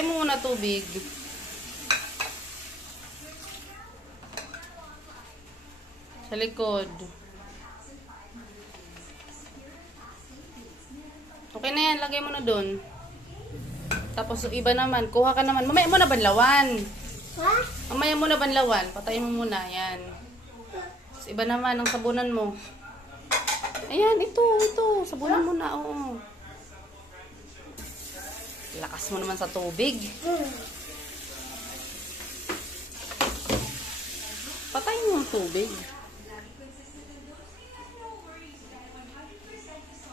Patay mo muna tubig. Sa likod. Okay na yan. Lagay mo na dun. Tapos iba naman. Kuha ka naman. Mamaya mo na banlawan. Ha? Mamaya mo na banlawan. Patayin mo muna. Yan. Tapos iba naman ang sabunan mo. Ayan. Ito. Sabunan mo na. Oo. Lakas mo naman sa tubig. Patayin mo ang tubig.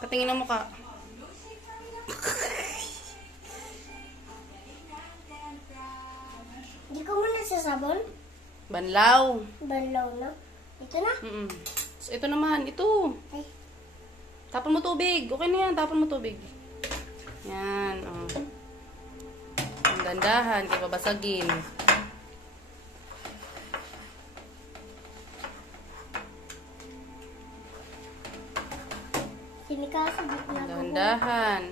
Patingin ang mukha. Hindi ko muna sasabon. Banlaw. Banlaw na. Ito na. So, ito naman. Ito. Ay. Tapon mo tubig. Okay na yan. Tapon mo tubig. Yan. Oh. Ang dandahan. Kaya babasagin. Sini ka sa gitna ko. Dandahan.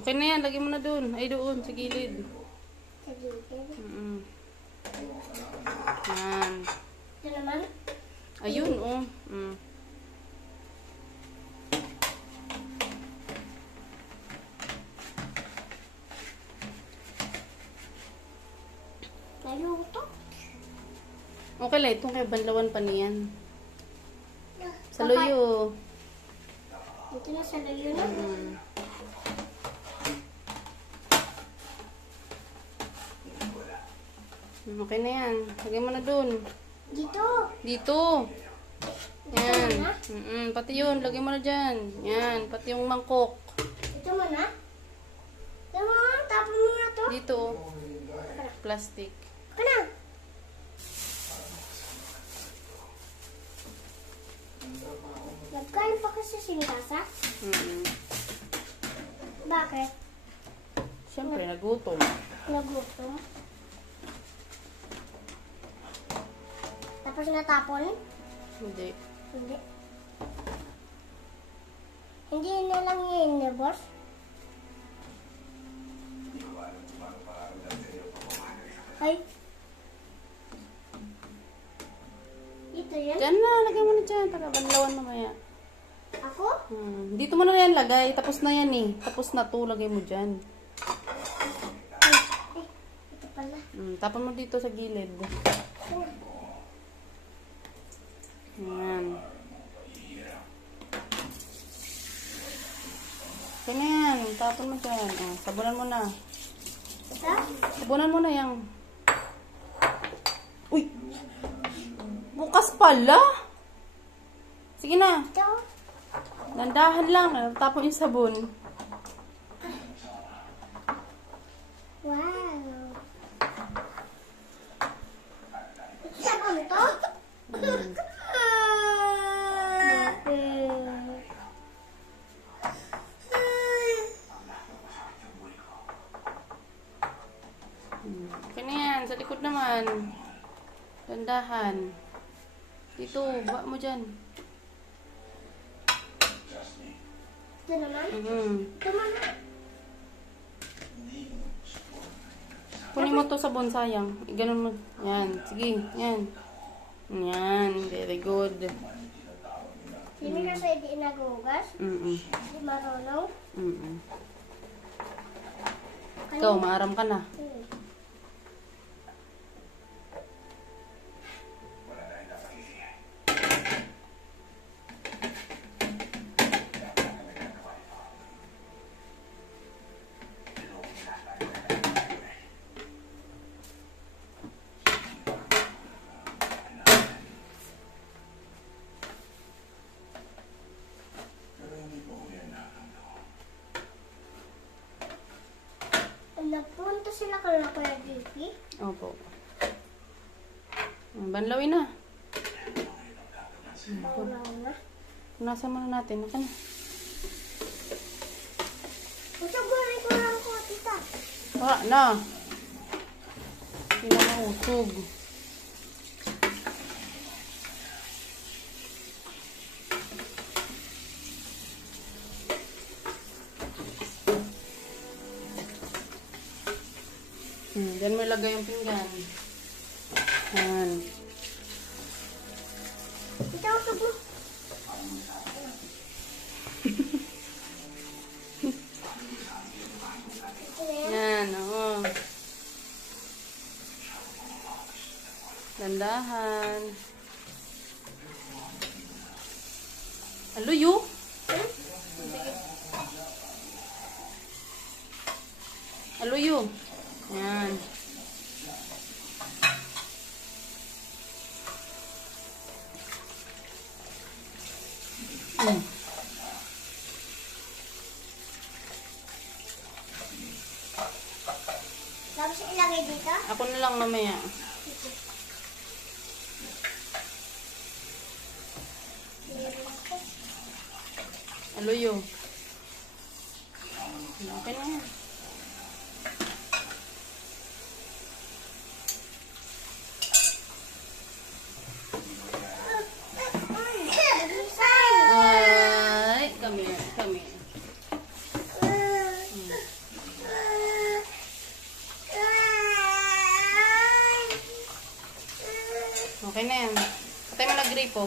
Okay na yan. Lagay mo na dun. Ay, doon. Sa gilid. Sa gilid. Yan. Ito naman. Ayun, oh. Naluto. Okay lang. Itong kay banlawan pa niyan. Sa luyo. Ito na sa luyo na. Okay na yan. Lagay mo na dun. Dito. Dito. Yan. Pati yun. Lagay mo na dyan. Yan. Pati yung mangkok. Ito mo na. Ito mo na. Tapon mo na to. Dito. Plastic. Ito na. Nagkain pa kasi sinigasa. Bakit? Siyempre, nagutom. Nagutom. Tapos natapon? Hindi. Hindi. Hindi na lang yun, boss? Ay. Ito yan? Diyan na. Lagay mo na dyan. Para banlawan mamaya. Ako? Dito mo na yan lagay. Tapos na yan eh. Tapos na to. Lagay mo dyan. Ay, ito pala. Tapon mo dito sa gilid. Yan. Okay na yan. Tapon mo dyan. Sabunan mo na. Ito? Sabunan mo na yan. Uy! Bukas pala! Sige na. Ito? Dandahan lang. Tapon yung sabon. Wow. Sabon to? Okay na yan. Sa likod naman. Dandahan. Dito. Baka mo dyan. Ito naman? Ito naman? Kunin mo to sabon, sayang. Ganun mo. Yan. Sige. Yan. Yan. Very good. Hindi kasi hindi nagugas? Hindi marunong? Ikaw, maaram ka na. Nagpunta sila kanina Kuya JP? Opo. Banlawin na. Paulaw na. Punasan muna natin. Naka na. Gusto ko rin ko lang ko, tita. Wala na. Hindi na mausog. Diyan mo ilagay yung pinggan. Yan. Ito ako po. Yan, oo. Dandahan. Aluyo? Aluyo. Yan. Tapos ilagay dito. Ako na lang mamaya. Aluyo. Okay na yan. Ay, come here, come here. Okay na yan. Patay mo na gripo.